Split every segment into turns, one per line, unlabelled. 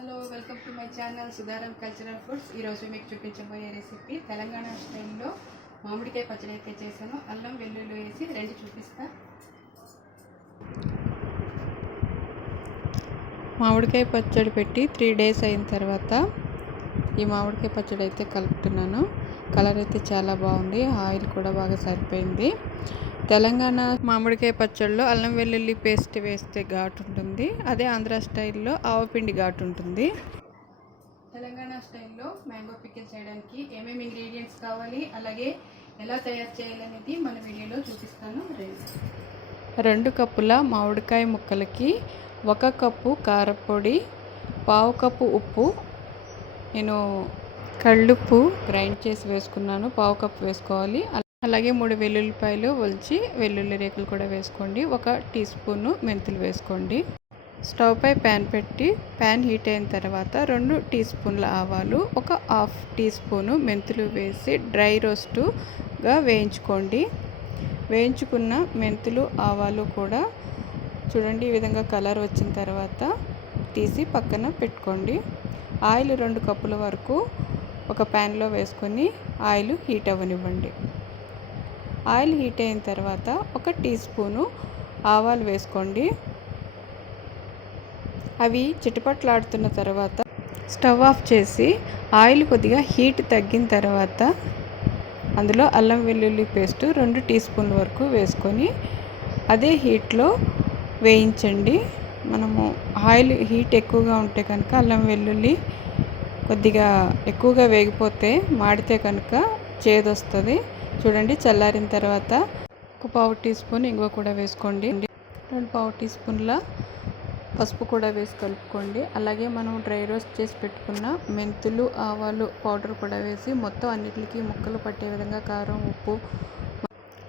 Hello welcome to my channel Sudharam cultural foods. ఈరోజు మీకు చూపించబోయే రెసిపీ తెలంగాణ స్టైల్లో మామిడికాయ పచ్చడి అయితే చేశాను. అల్లం వెల్లుల్లి వేసి రెండు చూపిస్తా.
మామిడికాయ పచ్చడి పెట్టి త్రీ డేస్ అయిన తర్వాత ఈ మామిడికాయ పచ్చడి అయితే కలుపుతున్నాను. కలర్ అయితే చాలా బాగుంది. ఆయిల్ కూడా బాగా సరిపోయింది. తెలంగాణ మామిడికాయ పచ్చడిలో అల్లం వెల్లుల్లి పేస్ట్ వేస్తే ఘాటు ఉంటుంది అదే ఆంధ్ర స్టైల్లో ఆవపిండి ఘాటు ఉంటుంది
తెలంగాణ స్టైల్లో మ్యాంగో పికిల్ చేయడానికి ఏమేమి ఇంగ్రీడియంట్స్ కావాలి అలాగే ఎలా తయారు చేయాలనేది మన వీడియోలో చూపిస్తాను. రండి.
రెండు కప్పుల మామిడికాయ ముక్కలకి ఒక కప్పు కారపొడి పావు కప్పు ఉప్పు. నేను కళ్ళుప్పు గ్రైండ్ చేసి వేసుకున్నాను పావు కప్పు వేసుకోవాలి. అలాగే మూడు వెల్లుల్లిపాయలు ఒలిచి వెల్లుల్లి రేకులు కూడా వేసుకోండి. ఒక టీ స్పూను మెంతులు వేసుకోండి. స్టవ్ పై ప్యాన్ పెట్టి ప్యాన్ హీట్ అయిన తర్వాత రెండు టీ స్పూన్ల ఆవాలు ఒక హాఫ్ టీ స్పూను మెంతులు వేసి డ్రై రోస్టుగా వేయించుకోండి. వేయించుకున్న మెంతులు ఆవాలు కూడా చూడండి ఈ విధంగా కలర్ వచ్చిన తర్వాత తీసి పక్కన పెట్టుకోండి. ఆయిల్ రెండు కప్పుల వరకు ఒక ప్యాన్లో వేసుకొని ఆయిల్ హీట్ అవ్వనివ్వండి. ఆయిల్ హీట్ అయిన తర్వాత ఒక టీ స్పూను ఆవాలు వేసుకోండి. అవి చిటపట్లాడుతున్న తర్వాత స్టవ్ ఆఫ్ చేసి ఆయిల్ కొద్దిగా హీట్ తగ్గిన తర్వాత అందులో అల్లం వెల్లుల్లి పేస్ట్ రెండు టీ స్పూన్ల వరకు వేసుకొని అదే హీట్లో వేయించండి. మనము ఆయిల్ హీట్ ఎక్కువగా ఉంటే కనుక అల్లం వెల్లుల్లి కొద్దిగా ఎక్కువగా వేగిపోతే మాడితే కనుక చేదొస్తుంది. చూడండి చల్లారిన తర్వాత ఒక పావు టీ స్పూన్ ఇంగువ కూడా వేసుకోండి. రెండు పావు టీ స్పూన్ల పసుపు కూడా వేసి కలుపుకోండి. అలాగే మనం డ్రై రోస్ట్ చేసి పెట్టుకున్న మెంతులు ఆవాలు పౌడర్ కూడా వేసి మొత్తం అన్నిటికి ముక్కలు పట్టే విధంగా కారం ఉప్పు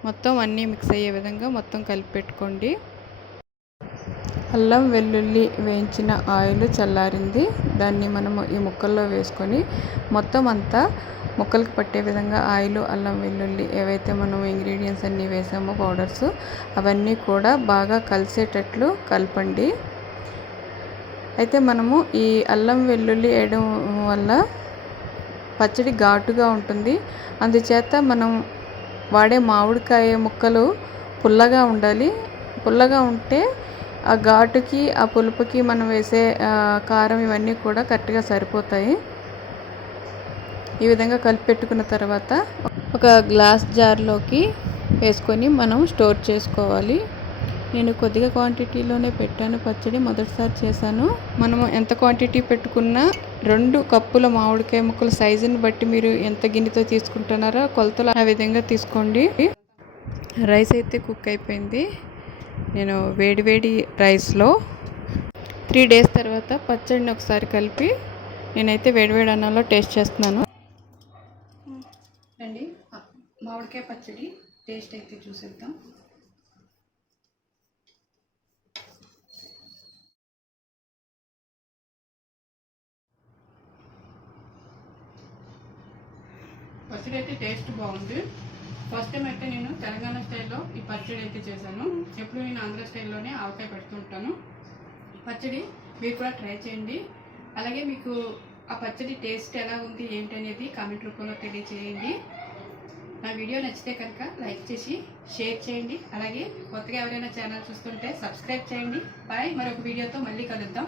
మొత్తం అన్నీ మిక్స్ అయ్యే విధంగా మొత్తం కలిపి పెట్టుకోండి. అల్లం వెల్లుల్లి వేయించిన ఆయిల్ చల్లారింది. దాన్ని మనము ఈ ముక్కల్లో వేసుకొని మొత్తం అంతా ముక్కలకు పట్టే విధంగా ఆయిల్ అల్లం వెల్లుల్లి ఏవైతే మనం ఇంగ్రీడియంట్స్ అన్నీ వేసామో పౌడర్స్ అవన్నీ కూడా బాగా కలిసేటట్లు కలపండి. అయితే మనము ఈ అల్లం వెల్లుల్లి వేయడం వల్ల పచ్చడి ఘాటుగా ఉంటుంది. అందుచేత మనం వాడే మామిడికాయ ముక్కలు పుల్లగా ఉండాలి. పుల్లగా ఉంటే ఆ ఘాటుకి ఆ పులుపుకి మనం వేసే కారం ఇవన్నీ కూడా కరెక్ట్గా సరిపోతాయి. ఈ విధంగా కలిపి పెట్టుకున్న తర్వాత ఒక గ్లాస్ జార్లోకి వేసుకొని మనం స్టోర్ చేసుకోవాలి. నేను కొద్దిగా క్వాంటిటీలోనే పెట్టాను. పచ్చడి మొదటిసారి చేశాను. మనము ఎంత క్వాంటిటీ పెట్టుకున్నా రెండు కప్పుల మామిడికాయ ముక్కల సైజుని బట్టి మీరు ఎంత గిన్నెతో తీసుకుంటున్నారో కొలతలు ఆ విధంగా తీసుకోండి. రైస్ అయితే కుక్ అయిపోయింది. నేను వేడివేడి రైస్లో త్రీ డేస్ తర్వాత పచ్చడిని ఒకసారి కలిపి నేనైతే వేడివేడి అన్నంలో టేస్ట్ చేస్తున్నాను.
రండి. మామిడికాయ పచ్చడి టేస్ట్ అయితే చూసేద్దాం. పచ్చడి అయితే టేస్ట్ బాగుంది. ఫస్ట్ టైం అయితే నేను తెలంగాణ స్టైల్లో ఈ పచ్చడి అయితే చేశాను. ఎప్పుడు నేను ఆంధ్ర స్టైల్లోనే ఆవకాయ పెడుతుంటాను పచ్చడి మీరు కూడా ట్రై చేయండి. అలాగే మీకు ఆ పచ్చడి టేస్ట్ ఎలా ఉంది ఏంటి అనేది కామెంట్ రూపంలో తెలియచేయండి. నా వీడియో నచ్చితే కనుక లైక్ చేసి షేర్ చేయండి. అలాగే కొత్తగా ఎవరైనా ఛానల్ చూస్తుంటే సబ్స్క్రైబ్ చేయండి. బాయ్ మరొక వీడియోతో మళ్ళీ కలుద్దాం.